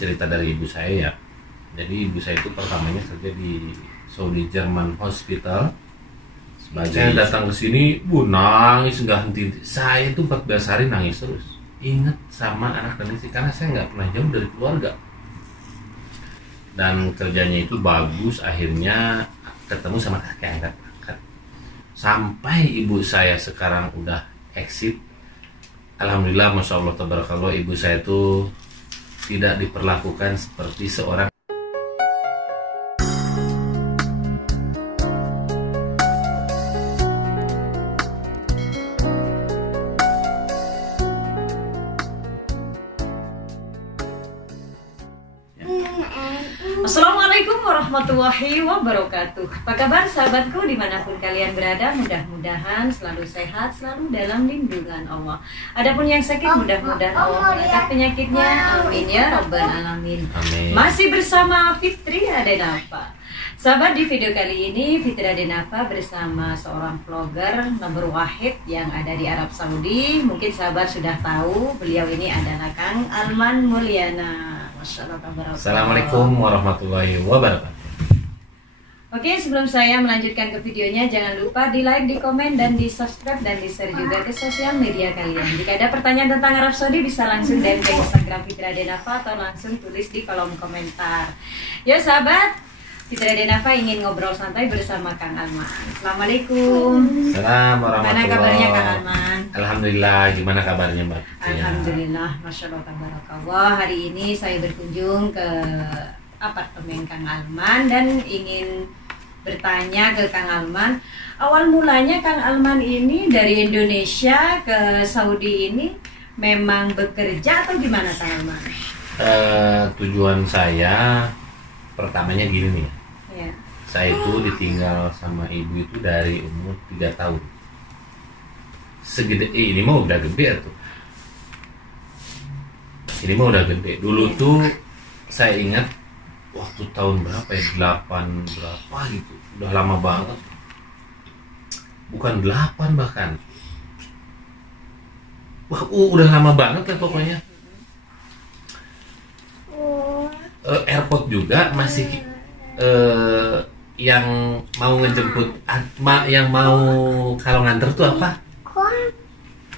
cerita dari ibu saya ya. Jadi ibu saya itu pertamanya kerja di Saudi German Hospital. Saya datang ke sini, nangis nggak henti. Saya itu 14 hari nangis terus. Ingat sama anak dan istri karena saya nggak pernah jauh dari keluarga. Dan kerjanya itu bagus, akhirnya ketemu sama kakek angkat. Sampai ibu saya sekarang udah exit. Alhamdulillah, masya Allah, tabarakallah, ibu saya itu tidak diperlakukan seperti seorang. Assalamualaikum warahmatullahi wabarakatuh. Apa kabar sahabatku dimanapun kalian berada? Mudah-mudahan selalu sehat, selalu dalam lindungan Allah. Adapun yang sakit mudah-mudahan Allah mengangkat penyakitnya. Amin ya rabbal alamin. Amin. Masih bersama Fitri Adenapa. Sahabat, di video kali ini Fitri Adenapa bersama seorang vlogger nomor wahid yang ada di Arab Saudi. Mungkin sahabat sudah tahu beliau ini adalah Kang Alman Mulyana. Assalamualaikum warahmatullahi wabarakatuh. Oke, sebelum saya melanjutkan ke videonya, jangan lupa di like, di komen, dan di subscribe dan di share juga ke sosial media kalian. Jika ada pertanyaan tentang Arab Saudi bisa langsung DM ke Instagram Fitri Adenapa atau langsung tulis di kolom komentar. Ya sahabat, Fitri Adenapa ingin ngobrol santai bersama Kang Alman. Assalamualaikum. Assalamualaikum warahmatullahi. Gimana kabarnya Kang Alman? Alhamdulillah, gimana kabarnya Mbak? Alhamdulillah, Masya Allah, tabarakallah. Hari ini saya berkunjung ke apartemen Kang Alman dan ingin bertanya ke Kang Alman. Awal mulanya Kang Alman ini dari Indonesia ke Saudi ini memang bekerja atau gimana Kang Alman? Tujuan saya pertamanya gini nih. Ya. Saya itu ditinggal sama ibu itu dari umur 3 tahun. Segede ini mah udah gede tuh. Ini mah udah gede. Dulu tuh saya ingat waktu tahun berapa ya? 8 berapa gitu. Udah lama banget. Bukan 8 bahkan. Wah, udah lama banget lah pokoknya. Airport juga masih yang mau ngejemput, yang mau kalau nganter tuh apa?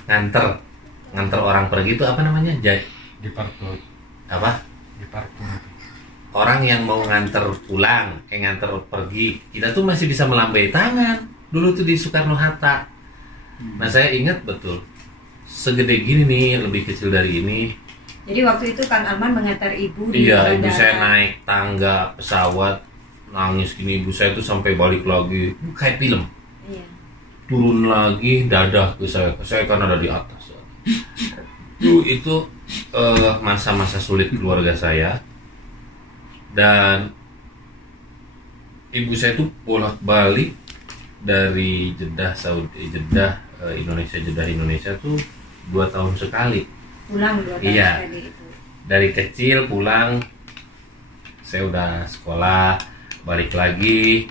Nganter orang pergi itu apa namanya? Departure. Apa? Departure. Orang yang mau nganter pulang, nganter pergi, kita tuh masih bisa melambai tangan. Dulu tuh di Soekarno Hatta. Nah saya ingat betul, segede gini nih, lebih kecil dari ini. Jadi waktu itu Kang Alman mengantar ibu di Iya, ibu bandara. saya naik tangga pesawat, nangis gini, ibu saya tuh sampai balik lagi, kayak film. Iya. Turun lagi, dadah ke saya kan ada di atas. Itu masa-masa sulit keluarga saya. Dan ibu saya tuh bolak-balik dari Jeddah Indonesia tuh 2 tahun sekali. Pulang 2 tahun Iya. sekali itu. Dari kecil pulang, saya udah sekolah, balik lagi,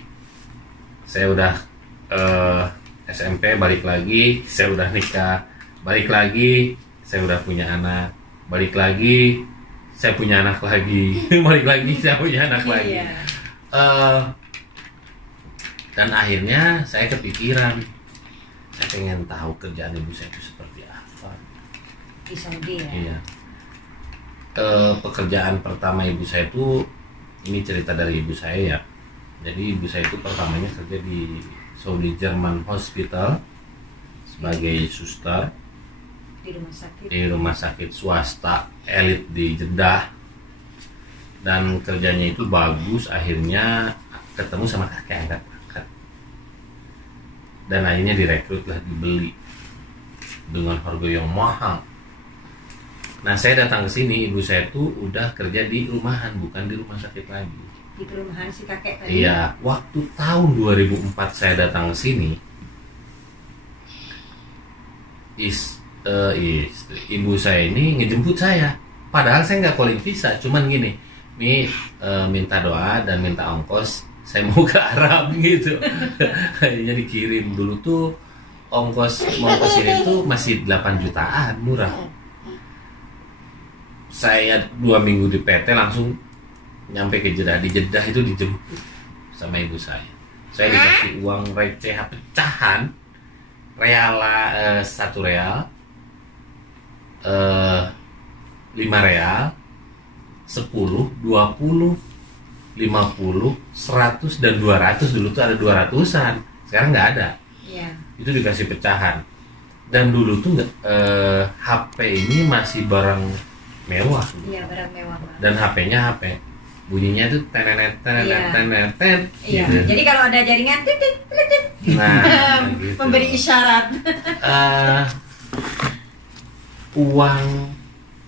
saya udah SMP, balik lagi, saya udah nikah, balik lagi, saya udah punya anak, balik lagi, saya punya anak lagi, balik lagi, saya punya anak lagi. Iya. Dan akhirnya saya kepikiran, saya pengen tahu kerjaan ibu saya itu seperti apa. Di Saudi ya. Iya. Pekerjaan pertama ibu saya itu, ini cerita dari ibu saya ya. Jadi ibu saya itu pertamanya kerja di Saudi German Hospital sebagai suster Di rumah sakit swasta elit di Jeddah. Dan kerjanya itu bagus, akhirnya ketemu sama kakek angkat. Dan akhirnya direkrut lah, dibeli dengan harga yang mahal. Nah saya datang ke sini, ibu saya tuh udah kerja di rumahan, bukan di rumah sakit lagi. Di perumahan si kakek tadi. Iya, waktu tahun 2004 saya datang ke sini, ibu saya ini ngejemput saya. Padahal saya nggak calling visa, cuman gini, nih minta doa dan minta ongkos, saya mau ke Arab gitu. Akhirnya dikirim. Dulu tuh ongkos mau ke sini tuh masih 8 jutaan, murah. saya 2 minggu di PT langsung nyampe ke Jeddah. Di Jeddah itu dijemput sama ibu saya. Saya dikasih uang receh pecahan real, 1 real, 5 real, 10, 20, 50, 100 dan 200. Dulu tuh ada 200-an, sekarang nggak ada. Iya. Itu dikasih pecahan. Dan dulu tuh HP ini masih barang mewah. Iya, barang mewah, Pak. Dan HP-nya HP bunyinya tuh tenenet tenenet tenenet Iya. gitu. Jadi kalau ada jaringan titik titik Nah, gitu. memberi isyarat. Uang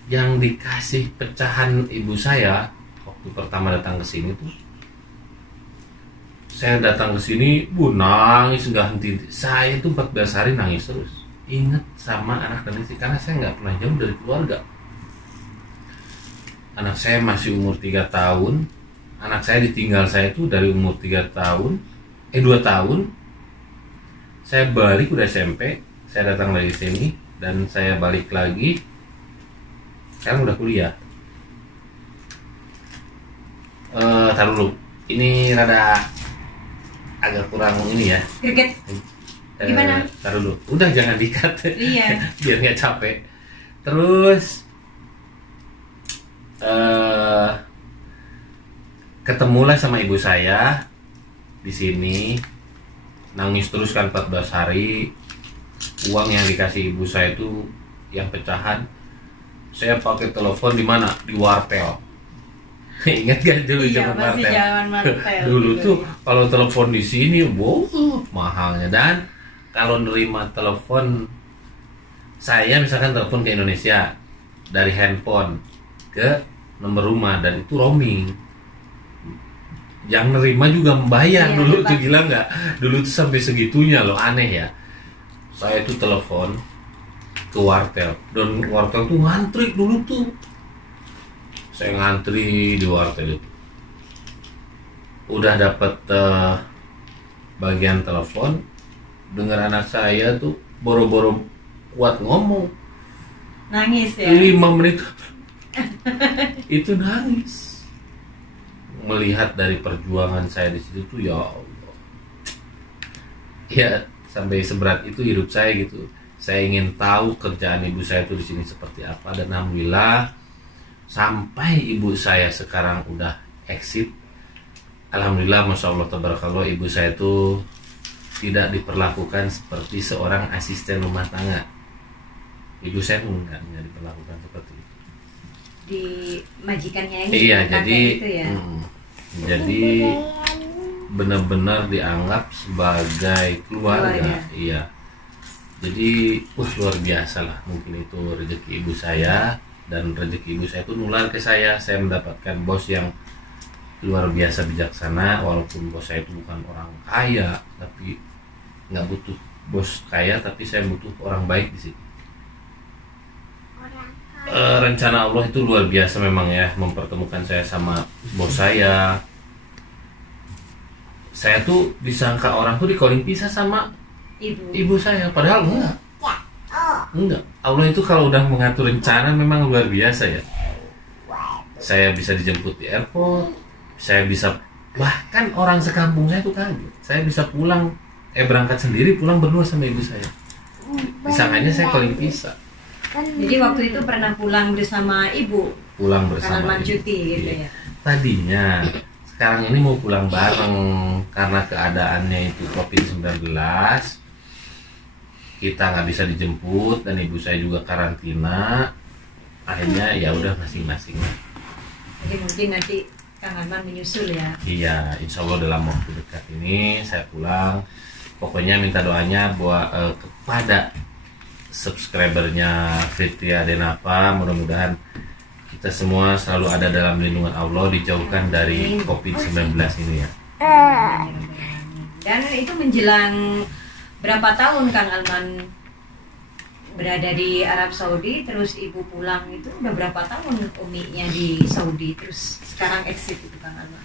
yang dikasih pecahan ibu saya waktu pertama datang ke sini tuh, saya datang ke sini, nangis nggak henti. Saya tuh 14 hari nangis terus. Ingat sama anak dan istri karena saya nggak pernah jauh dari keluarga. Anak saya masih umur 3 tahun. Anak saya ditinggal saya tuh dari umur 2 tahun. Saya balik udah SMP. Saya datang dari sini dan saya balik lagi. Sekarang udah kuliah. Taruh dulu. Ini rada agak kurang ini ya. Greget. Gimana? Taruh dulu. Udah jangan di-cut. Iya. Biar nggak capek. Terus ketemulah sama ibu saya di sini, nangis terus kan 14 hari. Uang yang dikasih ibu saya itu yang pecahan, saya pakai telepon di mana? Di wartel. Ingat gak dulu Iya, zaman masih wartel? zaman wartel. Dulu gitu. tuh kalau telepon di sini, wow, mahalnya. Dan kalau nerima telepon, saya misalkan telepon ke Indonesia dari handphone ke nomor rumah dan itu roaming. Yang nerima juga membayar. Iya, Dulu Pak. tuh gila nggak? Dulu tuh sampai segitunya loh, aneh ya. Saya tuh telepon ke wartel dan wartel tuh ngantri dulu tuh. Saya ngantri di wartel itu. Udah dapet bagian telepon, dengar anak saya tuh boro-boro kuat ngomong. Nangis ya. 5 menit itu nangis. Melihat dari perjuangan saya di situ tuh, ya Allah. Ya, sampai seberat itu hidup saya gitu. Saya ingin tahu kerjaan ibu saya itu di sini seperti apa, dan alhamdulillah sampai ibu saya sekarang udah exit. Alhamdulillah, masya Allah, tabarakallah, ibu saya itu tidak diperlakukan seperti seorang asisten rumah tangga. Ibu saya enggak diperlakukan seperti itu. Di majikannya ini. Iya, kakek jadi itu ya. jadi benar-benar dianggap sebagai keluarga. Iya. Jadi luar biasa lah, mungkin itu rezeki ibu saya, dan rezeki ibu saya itu nular ke saya. Saya mendapatkan bos yang luar biasa bijaksana, walaupun bos saya itu bukan orang kaya, tapi nggak butuh bos kaya, tapi saya butuh orang baik di sini. Rencana Allah itu luar biasa memang ya, mempertemukan saya sama bos saya. Saya tuh disangka orang tuh di-calling pisah sama ibu saya, padahal enggak. Allah itu kalau udah mengatur rencana memang luar biasa ya. Saya bisa dijemput di airport, saya bisa, bahkan orang sekampung saya tuh kaget. Saya bisa pulang, berangkat sendiri, pulang berdua sama ibu saya. Disangkanya saya calling pisah. Jadi waktu itu pernah pulang bersama ibu. Pulang bersama karena ibu. cuti gitu Iya. ya. Tadinya, sekarang ini mau pulang bareng karena keadaannya itu COVID-19. Kita nggak bisa dijemput dan ibu saya juga karantina. Akhirnya ya udah masing-masing. Jadi mungkin nanti Kang Arman menyusul ya. Iya, insya Allah dalam waktu dekat ini saya pulang. Pokoknya minta doanya buat kepada subscribernya Fitria Denapa, mudah-mudahan kita semua selalu ada dalam lindungan Allah, dijauhkan dari COVID-19 ini ya. Dan itu menjelang berapa tahun Kang Arman berada di Arab Saudi, terus ibu pulang itu udah berapa tahun uminya di Saudi, terus sekarang exit itu Kang Arman?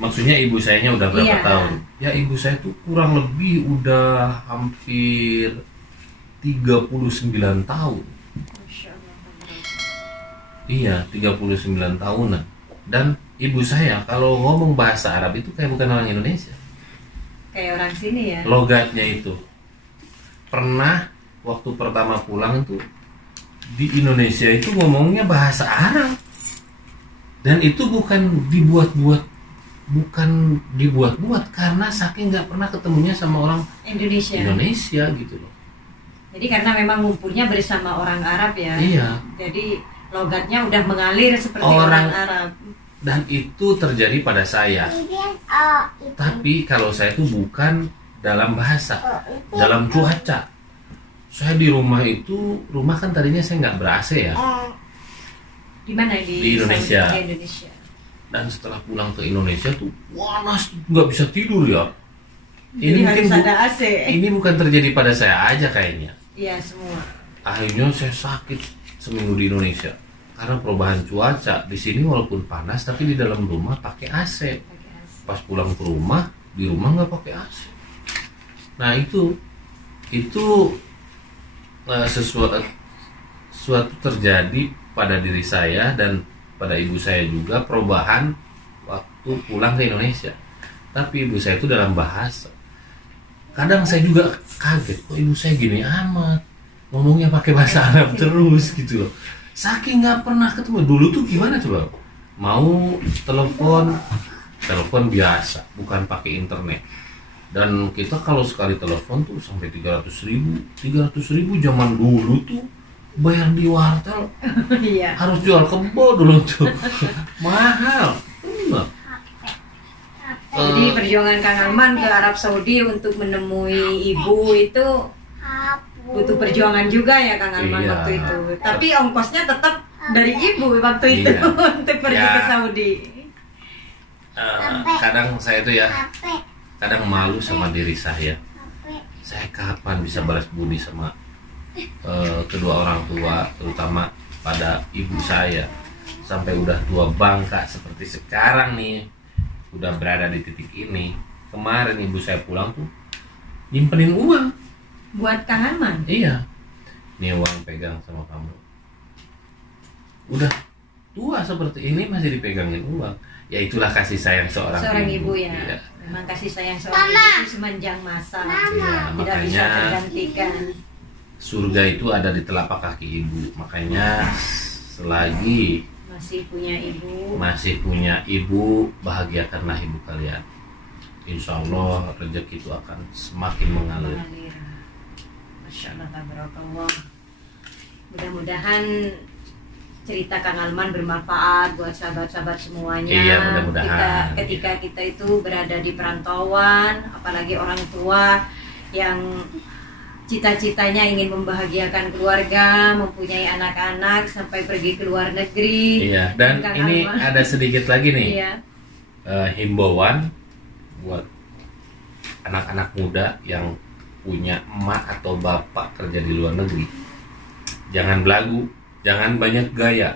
Maksudnya ibu sayanya udah berapa Iya. tahun? Ya ibu saya tuh kurang lebih udah hampir 39 tahun. Masya Allah. Iya, 39 tahunan. Dan ibu saya kalau ngomong bahasa Arab itu kayak bukan orang Indonesia. Kayak orang sini ya. Logatnya itu. Pernah waktu pertama pulang itu di Indonesia itu ngomongnya bahasa Arab. Dan itu bukan dibuat-buat karena saking nggak pernah ketemunya sama orang Indonesia gitu loh. Jadi karena memang ngumpulnya bersama orang Arab ya. Iya. Jadi logatnya udah mengalir seperti orang Arab. Dan itu terjadi pada saya. Tapi kalau saya itu bukan dalam bahasa, dalam cuaca. Saya di rumah itu, rumah kan tadinya saya nggak ber-AC ya. Di mana Di Indonesia. Di Indonesia. Dan setelah pulang ke Indonesia tuh panas, nggak bisa tidur ya. Jadi harus ada AC. Ini bukan terjadi pada saya aja kayaknya. Iya semua. Akhirnya saya sakit seminggu di Indonesia karena perubahan cuaca. Di sini walaupun panas tapi di dalam rumah pakai AC. Pas pulang ke rumah, di rumah nggak pakai AC. Nah itu sesuatu terjadi pada diri saya dan pada ibu saya juga, perubahan waktu pulang ke Indonesia. Tapi ibu saya itu dalam bahasa. Kadang saya juga kaget, kok ibu saya gini amat, ngomongnya pakai bahasa Arab terus gitu loh. Saking nggak pernah ketemu. Dulu tuh gimana coba? Mau telepon biasa, bukan pakai internet. Dan kita kalau sekali telepon tuh sampai 300.000 zaman dulu tuh bayar di wartel. Iya. Harus jual kebo dulu tuh. Mahal. Jadi perjuangan Kang Arman ke Arab Saudi untuk menemui ibu itu butuh perjuangan juga ya Kang Arman Iya. waktu itu. Tapi ongkosnya tetap dari ibu waktu itu Iya. untuk pergi Ya. ke Saudi. Kadang saya tuh ya, kadang malu sama diri saya. Saya kapan bisa balas budi sama kedua orang tua, terutama pada ibu saya. Sampai udah tua bangka seperti sekarang nih, udah berada di titik ini. Kemarin ibu saya pulang tuh nyimpenin uang. Buat Kang Arman? Iya, nih uang pegang sama kamu. Udah tua seperti ini masih dipegangin uang. Ya itulah kasih sayang seorang ibu ya. Iya. Memang kasih sayang seorang ibu itu semenjang masa. Iya, Tidak bisa makanya tergantikan. surga itu ada di telapak kaki ibu. Makanya selagi masih punya ibu, bahagiakanlah ibu kalian. Insya Allah rezeki itu akan semakin mengalir. Masya Allah, tabarakallah. Mudah-mudahan cerita Kang Arman bermanfaat buat sahabat-sahabat semuanya. Iya, mudah-mudahan. Ketika kita itu berada di perantauan, apalagi orang tua yang cita-citanya ingin membahagiakan keluarga, mempunyai anak-anak sampai pergi ke luar negeri. Iya, dan Kang ini Arman. ada sedikit lagi nih. Iya. Himbauan buat anak-anak muda yang punya emak atau bapak kerja di luar negeri. Jangan belagu, jangan banyak gaya.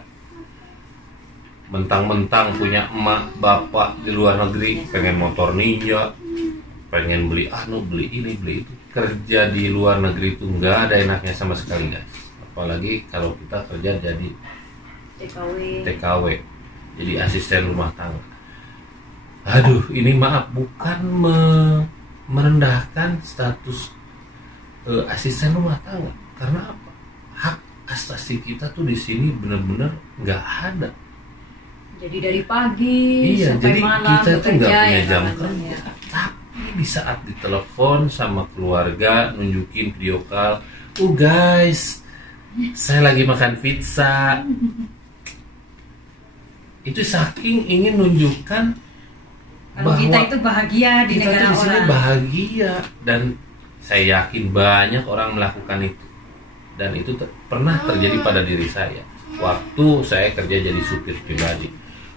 Mentang-mentang punya emak bapak di luar negeri, pengen motor ninja, pengen beli beli ini beli itu. Kerja di luar negeri itu nggak ada enaknya sama sekali guys. Apalagi kalau kita kerja jadi TKW, jadi asisten rumah tangga. Aduh, ini maaf, bukan merendahkan status asisten rumah tangga. Karena apa? Hak asasi kita tuh di sini benar-benar nggak ada. Jadi dari pagi sampai jadi malam kita tuh nggak bekerja punya ya, jam Kang Arman, kerja. ya. Tapi di saat ditelepon sama keluarga, nunjukin video call, guys, saya lagi makan pizza. Itu saking ingin nunjukkan Kalau kita itu bahagia di kita negara tuh di sini orang. bahagia, dan saya yakin banyak orang melakukan itu, dan itu pernah terjadi pada diri saya waktu saya kerja jadi supir pribadi.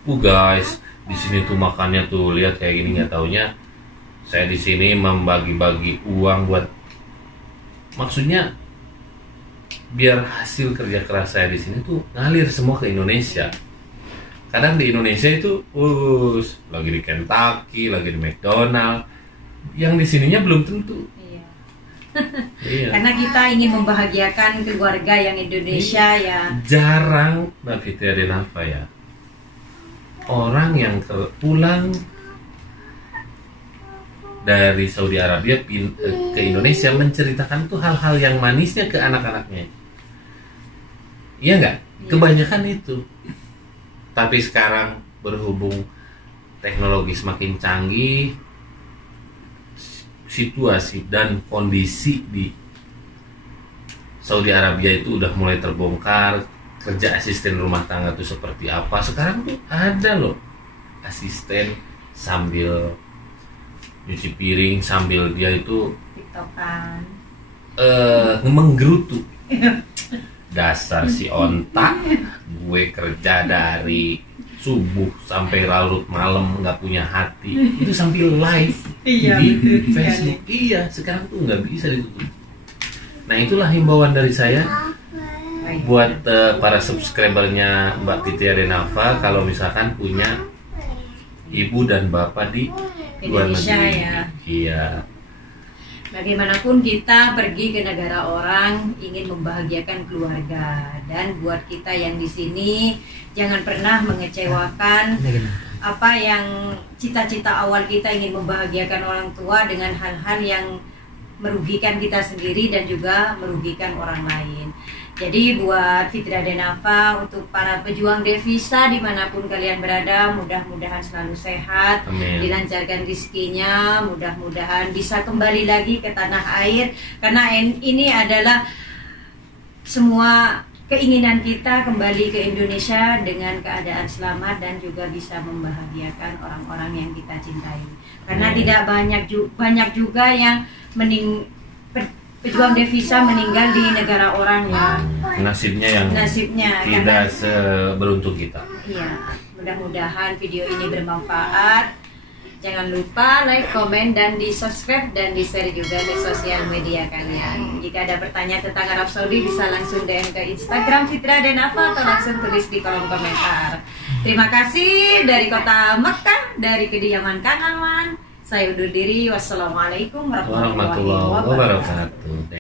Guys, di sini tuh makannya tuh lihat kayak gini, nggak taunya saya di sini membagi-bagi uang buat, maksudnya biar hasil kerja keras saya di sini tuh ngalir semua ke Indonesia. Kadang di Indonesia itu lagi di Kentucky, lagi di McDonald, yang di sininya belum tentu. Iya. Iya. Karena kita ingin membahagiakan keluarga yang Indonesia ya. Jarang Mbak Fitri Adenafa ya orang yang pulang dari Saudi Arabia ke Indonesia menceritakan tuh hal-hal yang manisnya ke anak-anaknya. Iya nggak? Iya. Kebanyakan itu. Tapi sekarang berhubung teknologi semakin canggih, situasi dan kondisi di Saudi Arabia itu udah mulai terbongkar. Kerja asisten rumah tangga tuh seperti apa. Sekarang tuh ada loh asisten sambil nyuci piring, sambil dia itu TikTokan. menggerutu. Dasar si ontak, gue kerja dari subuh sampai larut malam nggak punya hati. Itu sambil live Iya, di betul sekali. Facebook. Iya, sekarang tuh nggak bisa ditutup. Nah itulah himbauan dari saya Baik. buat para subscribernya Mbak Fitri Adenafa, kalau misalkan punya ibu dan bapak di luar Indonesia negeri. ya. Iya. Bagaimanapun kita pergi ke negara orang ingin membahagiakan keluarga, dan buat kita yang di sini jangan pernah mengecewakan apa yang cita-cita awal kita ingin membahagiakan orang tua dengan hal-hal yang merugikan kita sendiri dan juga merugikan orang lain. Jadi buat Fitri Adenafa, untuk para pejuang devisa dimanapun kalian berada, mudah-mudahan selalu sehat, Amin. dilancarkan rezekinya, mudah-mudahan bisa kembali lagi ke tanah air, karena ini adalah semua keinginan kita kembali ke Indonesia dengan keadaan selamat dan juga bisa membahagiakan orang-orang yang kita cintai. Karena tidak banyak juga yang pejuang devisa meninggal di negara orang ya. Nasibnya yang Nasibnya tidak seberuntung kita. Iya, mudah-mudahan video ini bermanfaat. Jangan lupa like, komen, dan di subscribe dan di share juga di sosial media kalian. Jika ada pertanyaan tentang Arab Saudi bisa langsung DM ke Instagram Fitri Adenafa atau langsung tulis di kolom komentar. Terima kasih dari kota Mekah, dari kediaman Kang Alwan. Saya undur diri. Wassalamualaikum warahmatullahi Warahmatullahi wabarakatuh. wabarakatuh.